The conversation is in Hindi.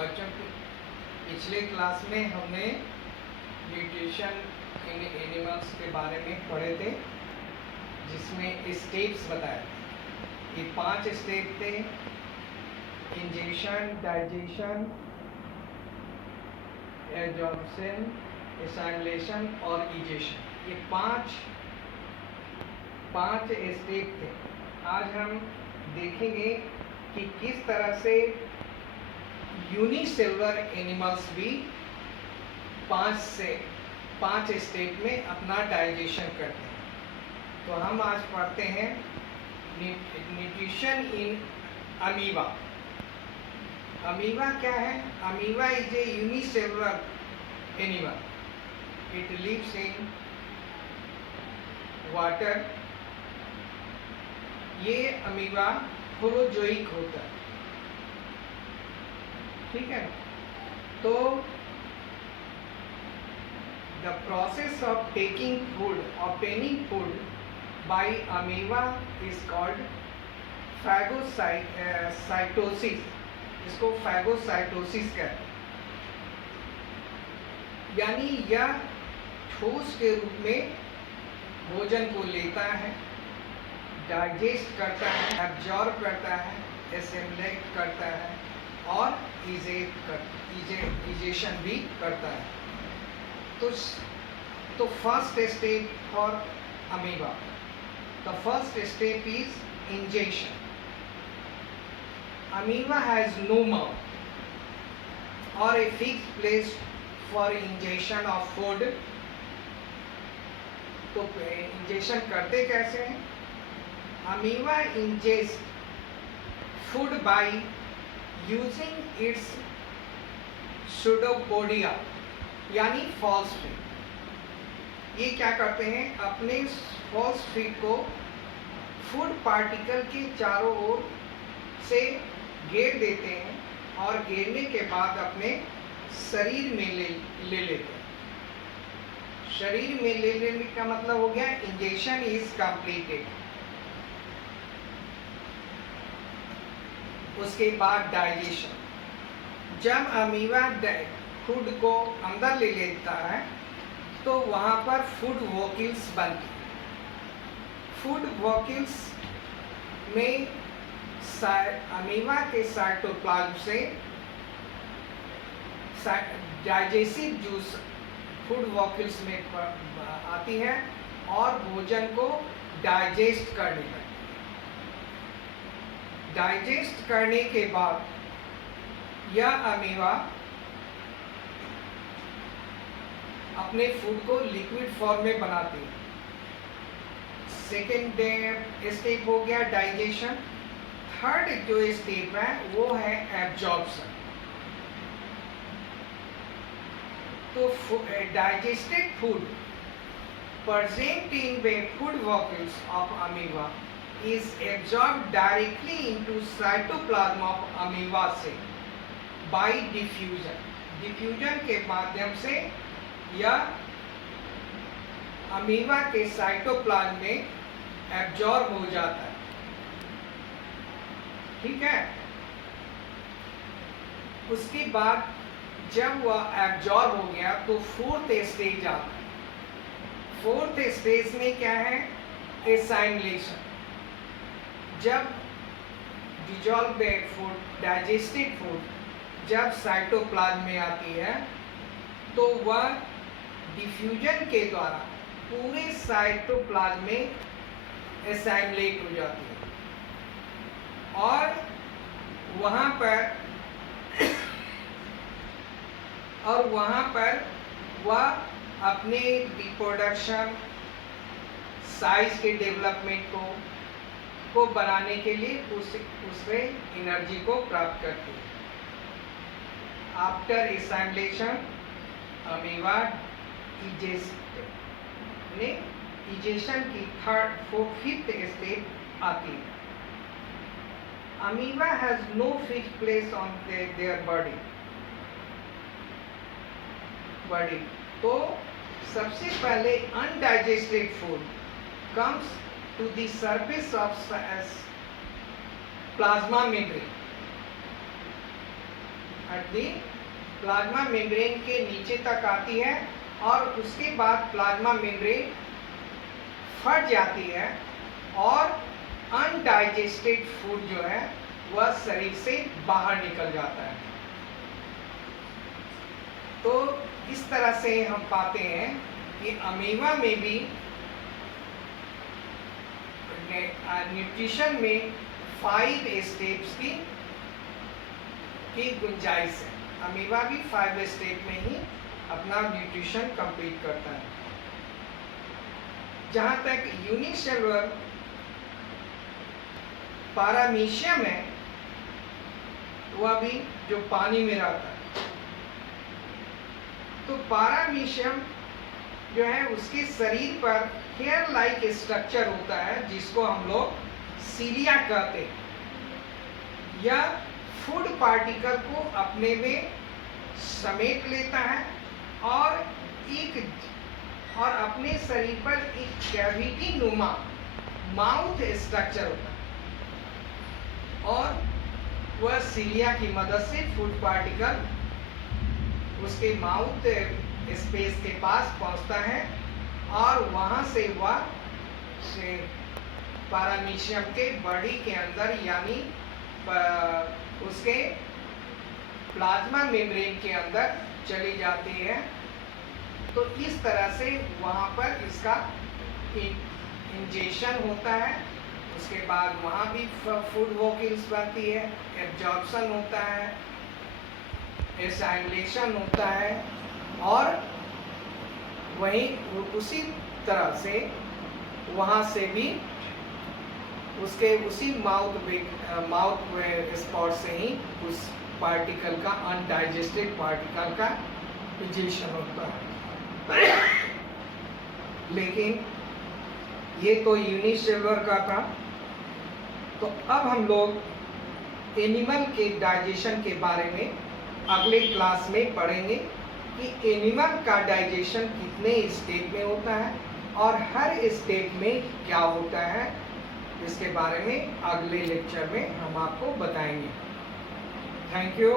बच्चों की पिछले क्लास में हमने न्यूट्रिशन इन एनिमल्स के बारे में पढ़े थे, जिसमें स्टेप्स बताए थे। ये 5 स्टेप थे: इंजेक्शन, डाइजेशन, एब्जॉर्प्शन, एसाइलेशन और इजेशन। ये पांच स्टेप थे। आज हम देखेंगे कि किस तरह से यूनिसेलुलर एनिमल्स भी 5 स्टेप में अपना डाइजेशन करते हैं। तो हम आज पढ़ते हैं न्यूट्रिशन इन अमीबा। अमीबा क्या है? Amoeba is a unicellular animal. It lives in water. ये अमीबा प्रोजोइक होता है, ठीक है। तो the process of taking food, obtaining food by amoeba is called phagocytosis. इसको phagocytosis कहते हैं। यानी यह ठोस के रूप में भोजन को लेता है, डाइजेस्ट करता है, एब्जॉर्ब करता है, एसिमिलेट करता है और इजेशन भी करता है। तो first step for amoeba, the first step is injection. Amoeba has no mouth और a fixed place for injection of food. तो इंजेक्शन करते कैसे हैं? Amoeba ingest food by using its pseudopodia यानी फॉल्स फीट. ये क्या करते हैं? अपने फॉल्स फीट को फूड पार्टिकल के चारों ओर से घेर देते हैं और घेरने के बाद अपने शरीर में ले लेते हैं. शरीर में ले लेने का मतलब हो गया इंजेक्शन इज कंप्लीटेड. उसके बाद डाइजेशन. जब अमीबा फूड को अंदर ले लेता है तो वहां पर फूड वॉकिल्स बनती है. फूड वॉकिल्स में अमीबा के साइटोप्लाज्म से डाइजेस्टिव जूस फूड वॉकिल्स में आती है और भोजन को डाइजेस्ट करने लगती है. डाइजेस्ट करने के बाद यह अमीबा अपने फूड को लिक्विड फॉर्म में बनाती है. सेकेंड स्टेप हो गया डाइजेशन. थर्ड जो स्टेप है वो है एब्जॉर्प्शन. तो digested food present in the food vessels of amoeba is absorbed directly into cytoplasm of amoeba से by diffusion. डिफ्यूजन के माध्यम से यह अमीबा के साइटोप्लाज्म में एब्जॉर्ब हो जाता है, ठीक है। उसके बाद जब वह एब्जॉर्ब हो गया तो फोर्थ स्टेज आता है. फोर्थ स्टेज में क्या है? एसाइमुलेशन. जब डिजॉल्व फूड, डाइजेस्टेड फूड जब साइटोप्लाज्म में आती है तो वह डिफ्यूजन के द्वारा पूरे साइटोप्लाज्म में एसाइमुलेट हो जाती है और वहाँ पर वह अपने रिप्रोडक्शन, साइज के डेवलपमेंट को बनाने के लिए उससे एनर्जी को प्राप्त करती है. आफ्टर एसाइमुलेशन अमीबा इजेशन की फिफ्थ स्टेप आती है. Amoeba has no fixed place on their body. तो सबसे पहले undigested food comes to the surface of plasma membrane. The plasma membrane के नीचे तक आती है और उसके बाद प्लाज्मा मेम्ब्रेन फट जाती है और अनडाइजेस्टेड फूड जो है वह शरीर से बाहर निकल जाता है। तो इस तरह से हम पाते हैं कि अमीबा में भी न्यूट्रिशन में 5 स्टेप्स की गुंजाइश है। अमीबा भी 5 स्टेप में ही अपना न्यूट्रिशन कंप्लीट करता है। जहाँ तक यूनिसेलुलर पारामीशियम है, वह भी जो पानी में रहता है, तो पारामीशियम जो है उसके शरीर पर हेयर लाइक स्ट्रक्चर होता है जिसको हम लोग सीलिया कहते हैं। यह फूड पार्टिकल को अपने में समेट लेता है और अपने शरीर पर एक कैविटी नुमा माउथ स्ट्रक्चर होता है और वह सीलिया की मदद से फूड पार्टिकल उसके माउथ स्पेस के पास पहुंचता है और वहां से वह पारामीशियम के बॉडी के अंदर यानी उसके प्लाज्मा मेम्ब्रेन के अंदर चली जाती है। तो इस तरह से वहां पर इसका इंजेक्शन होता है। उसके बाद वहां भी फूड वॉकिल्स बनती है, एब्जॉर्प्शन होता है, एसाइलेशन होता है और वहीं उसी तरह से वहाँ से भी उसके उसी माउथ स्पॉट से ही उस पार्टिकल का अनडाइजेस्टेड पार्टिकल का इंजेक्शन होता है। लेकिन ये तो यूनिसेलुलर का था। तो अब हम लोग एनिमल के डाइजेशन के बारे में अगले क्लास में पढ़ेंगे कि एनिमल का डाइजेशन कितने स्टेप में होता है और हर स्टेप में क्या होता है। इसके बारे में अगले लेक्चर में हम आपको बताएंगे। Thank you.